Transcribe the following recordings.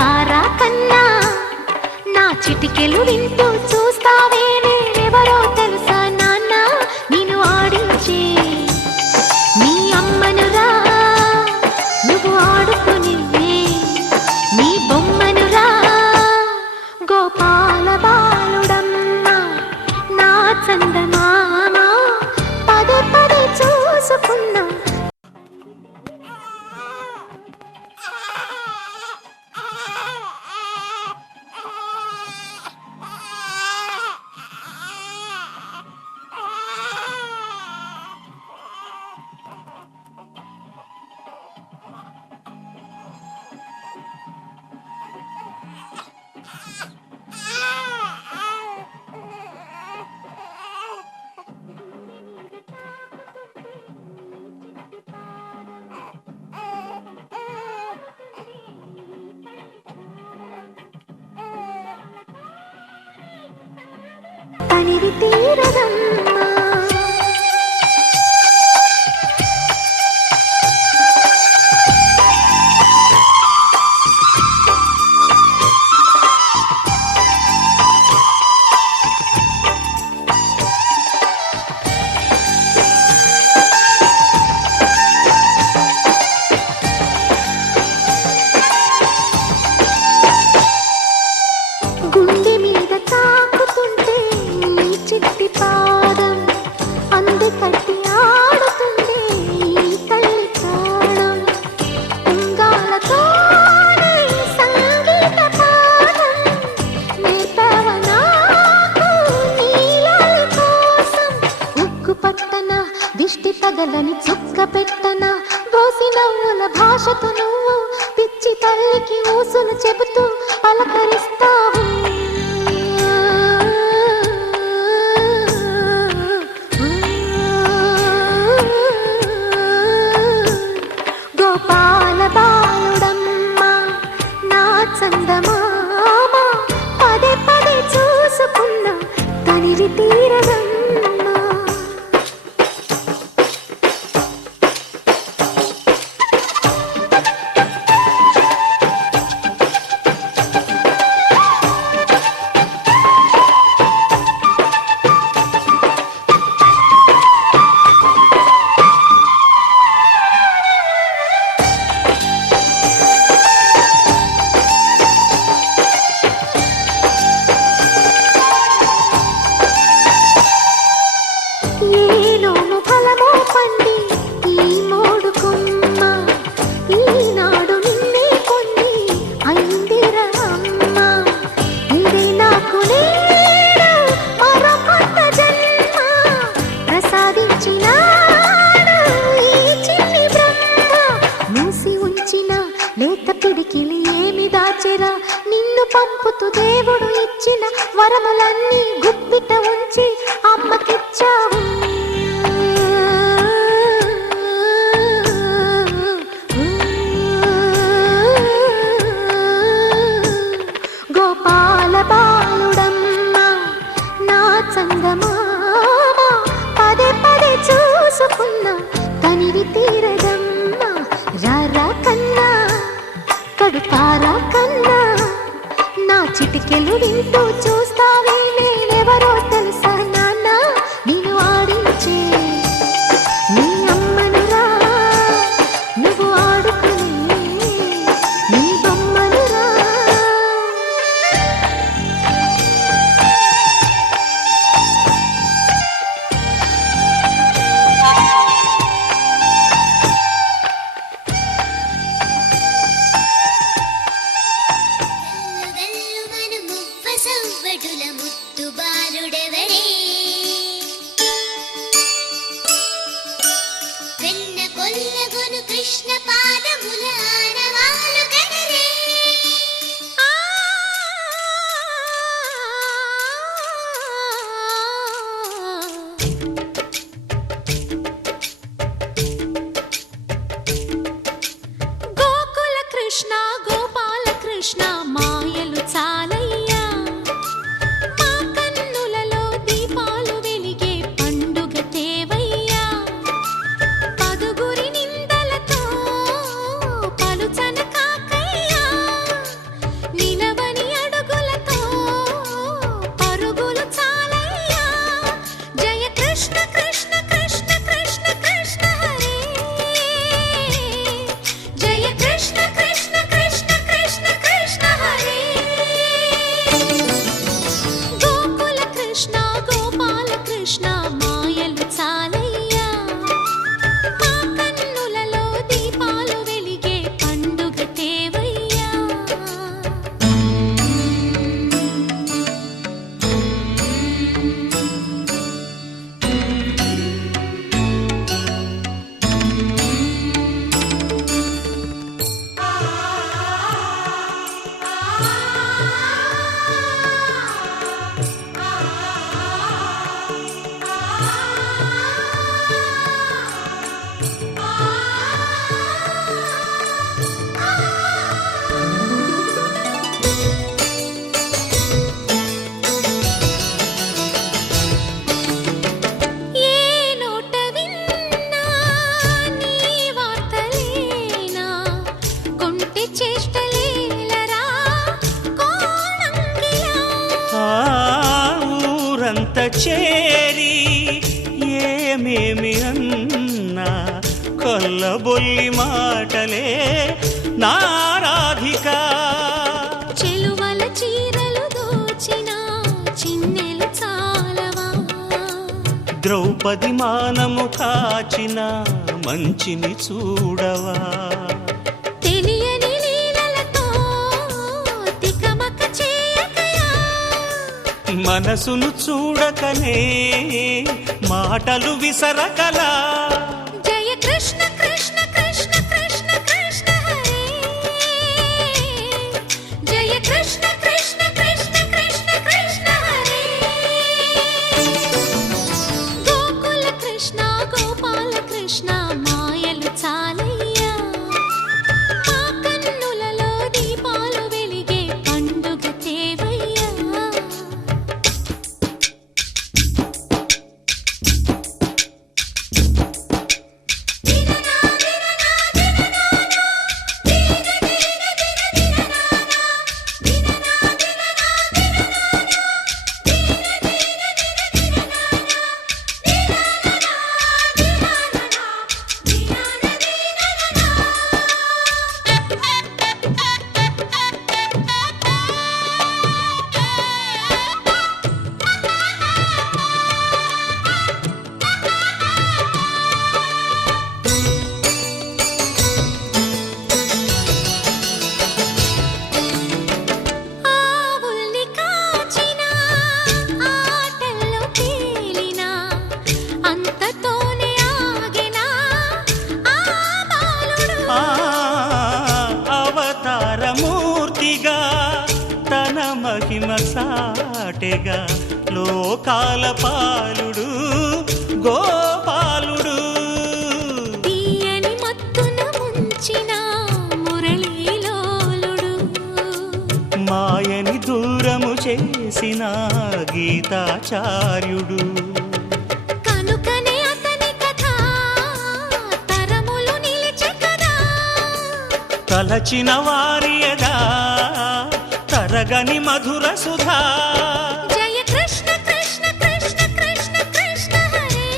పారా కన్నా నా చిటికెలు వింటూ చూస్తావే నేనెవరో తెలుసా నాన్న నిన్ను ఆడించే నీ అమ్మనురా నువ్వు ఆడుకునే నీ బొమ్మనురా గోపాల బాలుడమ్మ నా చందమామ పదే పదే చూసుకున్నా తనివి తీరదమ్మా గుండె మీద తాకుతుంటే నీ చిట్టి పాదం అంది కట్టి ఆడుతుండే ఈ తల్లి ప్రాణం ఉంగాలతోనే సంగీత పాఠం నేర్పవ నాకు నీలాలి కోసం ఉక్కు పట్టన దిష్టి తగలని చుక్క పెట్టన దోసి నవ్వుల భాషతో నువ్వు పిచ్చి తల్లికి ఊసులు చెబుతూ పలకరిస్తావు గోపాల బాలుడమ్మ నా చందమామ పదే పదే చూసుకున్నా తనివి తీరదమ్మా ఏలోను ఫలమో పండి ఈ మోడు కొమ్మ ఈనాడు నిన్నే కొన్ని అయిందిరమ్మ ఇదే నాకు నేడు మరో కొత్త జన్మ ప్రసాదించినాడు ఈ చిన్ని బ్రహ్మ మూసి ఉంచిన లేత పిడికిలి ఏమి దాచెరా నిన్ను పంపుతూ దేవుడు ఇచ్చిన వరములన్నీ గుప్పిట ఉంచి అమ్మకిచ్చావు గోపాల బాలుడమ్మ నా చందమామ పదే పదే చూసుకున్నా తనివి తీరదమ్మా రారా కన్నా కడుపారా కన్నా నా చిటికెలు వింటూ చూస్తావే నేనెవరో తెలుసా నాన్న నిన్ను ఆడించే నీ అమ్మనురా నువ్వు ఆడుకునే నీ బొమ్మనురా సవ్వడుల ముద్దు బాలుడెవరే వెన్న కొల్లగొను కృష్ణ పాదముల ఆనవాలు గనరే గోకుల కృష్ణ గోపాల కృష్ణ మాయలు చాలయ్యా మా కన్నులలో దీపాలు వెలిగే పండుగ తేవయ్యా పదుగురి నిందలతో పలుచన కాకయ్యా చేరి ఏమేమి అన్నా కొల్లబొల్లి మాటలే నారాధిక. చెలువల చీరలు దోచిన చిన్నెలు చాలవా, ద్రౌపది మానము కాచిన మంచిని చూడవా, తెలియని లీలలతో తికమక చేయకయా, మనసును చూడకనే మాటలు విసరకలా. జయ కృష్ణ కృష్ణ కృష్ణ కృష్ణ కృష్ణ హరే, జయ కృష్ణ కృష్ణ కృష్ణ కృష్ణ కృష్ణ హరే. గోకుల కృష్ణ గోపాల కృష్ణ మాయలు చాలయ్యా, మా కన్నులలో దీపాలు వెలిగే పండుగ తేవయ్యా. ఆవుల్ని కాచిన ఆటల్లో తేలిన అంతతోనే ఆగిన ఆ బాలుడు, అవతారమూర్తిగా తన మహిమ సాటెగా లోకాల పాలుడు గోపాలుడు. తీయని మత్తున ముంచిన మురళీలోలుడు, మాయని దూరము చేసిన గీతాచార్యుడు. కనుకనే అతని కథ తరములు నిలిచె కదా, తలచిన వారియదా తరగని మధుర సుధా. జయ కృష్ణ కృష్ణ కృష్ణ కృష్ణ కృష్ణ హరే,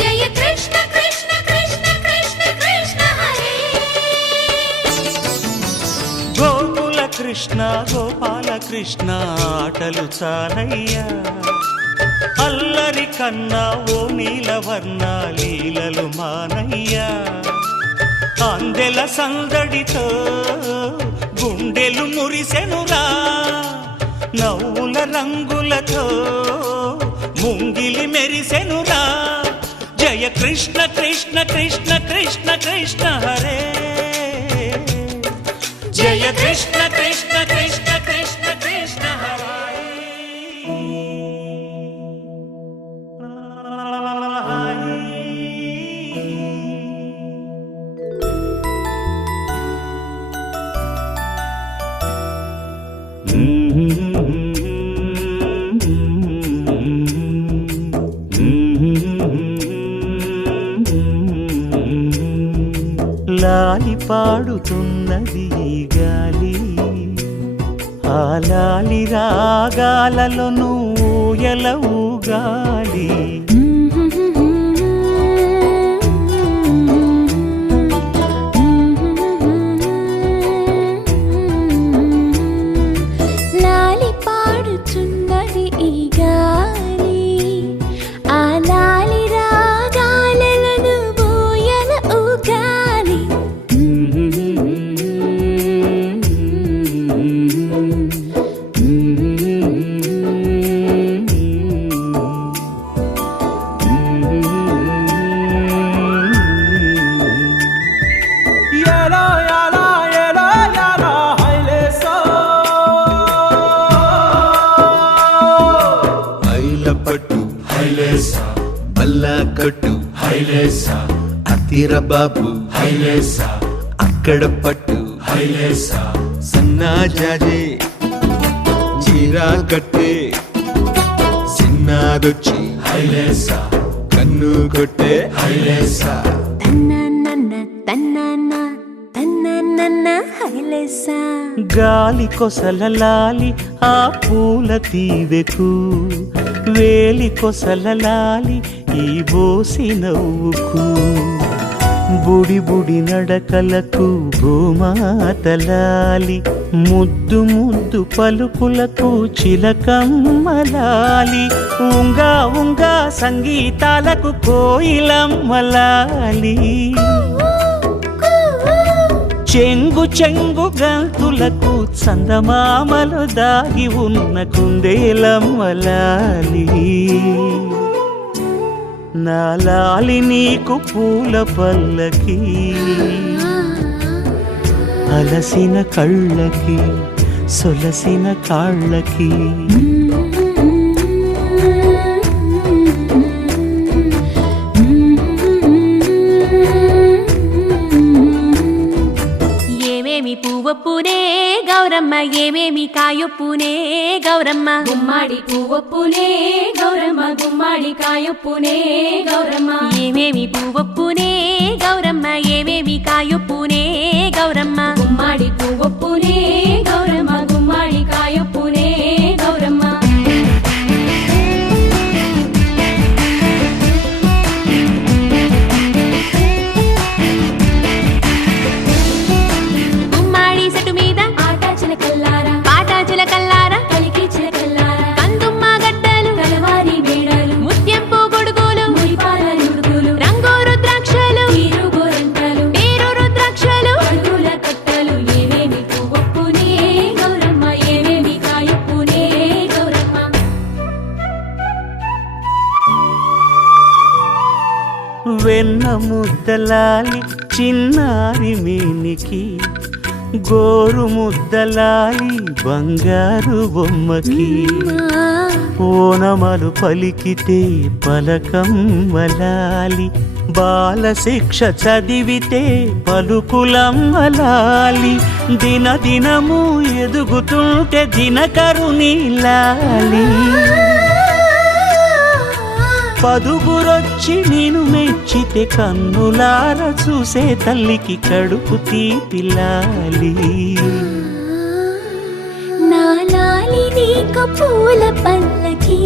జయ కృష్ణ కృష్ణ కృష్ణ కృష్ణ కృష్ణ హరే. గోకుల కృష్ణ గోపాల కృష్ణ ఆటలు చాలయ్యా, అల్లరి కన్నా ఓ నీలవర్ణ లీలలు మానయ్యా. అందెల సందడితో గుండెలు మురిసెనురా, నవ్వుల రంగులతో ముంగిలి మెరిసెనురా. జయ కృష్ణ కృష్ణ కృష్ణ కృష్ణ కృష్ణ హరే, జయ కృష్ణ కృష్ణ కృష్ణ కృష్ణ కృష్ణ హరే. లాలి పాడుతున్నది ఈ గాలి, ఆ లాలి రాగాలలో నువ్వు ఎలా ఊగాలి. లాలి పాడుచున్నది ఈ గాలి, ఆ లాలి రాగాలను ఊయల ఊగాలి. పట్టు హైలేసా, బల్లా కట్టు హైలేసా, అతిర బాబు హైలేసా, అక్కడ పట్టు హైలేసా, సన్నా జాజే చీరా కట్టే, సిన్నాదొచ్చి హైలేసా, కన్ను కొట్టే హైలేసా. తన్న నన్న తన్న నన్న హైలే హైలేసా గాలి కొసలలాలి ఆ పూల తీవెకు వేలి కొసలలాలి ఈ బోసి నవ్వుకు బుడి బుడి నడకలకు భూమాతలాలి ముద్దు ముద్దు పలుకులకు చిలకమ్మలాలి ఉంగా ఉంగా సంగీతాలకు కోయిలమ్మలాలి చెంగు చెంగు గంతులకు చందమామలు దాగి ఉన్న కుందేలమ్మలాలి నా లాలి నీకు పూల పల్లకి అలసిన కళ్ళకి సొలసిన కాళ్ళకి ఏమేమి పువ్వొప్పునే గౌరమ్మ ఏమేమి కాయొప్పునే గౌరమ్మ గుమ్మాడి పువ్వొప్పునే గౌరమ్మ గుమ్మాడి కాయొప్పునే గౌరమ్మ ఏమేమి పువ్వొప్పునే గౌరమ్మ ఏమేమి కాయొప్పునే గౌరమ్మ గుమ్మాడి పువ్వొప్పునే గౌరమ్మ గుమ్మాడి కాయొప్పునే గౌరమ్మ గుమ్మాడి సెటు మీద ఆట చిలకల్లారా పాట చిలకల్లారా కలికి చిలకల్లారా కందుమ్మ గడ్డలు కలవారి మేడలు ముత్యంపు గొడుగులు మురిపాల నుడుగులు రంగు రుద్రాక్షలు తీరు గోరంటలు పేరు రుద్రాక్షలు అడుగుల కట్టలు ఏమేమి పువ్వొప్పునే గౌరమ్మ ఏమేమి కాయొప్పునే గౌరమ్మ వెన్న ముద్దలాలి చిన్నారి మేనికి గోరు ముద్దలాలి బంగారు బొమ్మకి ఓనమలు పలికితే పలకమ్మలాలి బాల శిక్ష చదివితే పలుకులమ్మలాలి దినదినము ఎదుగుతుంటే దినకరుని లాలి పదుగురొచ్చి నేను మెచ్చితే కన్నులార చూసే తల్లికి కడుపు తీపిలాలి నా లాలి నీకు పూల పల్లకి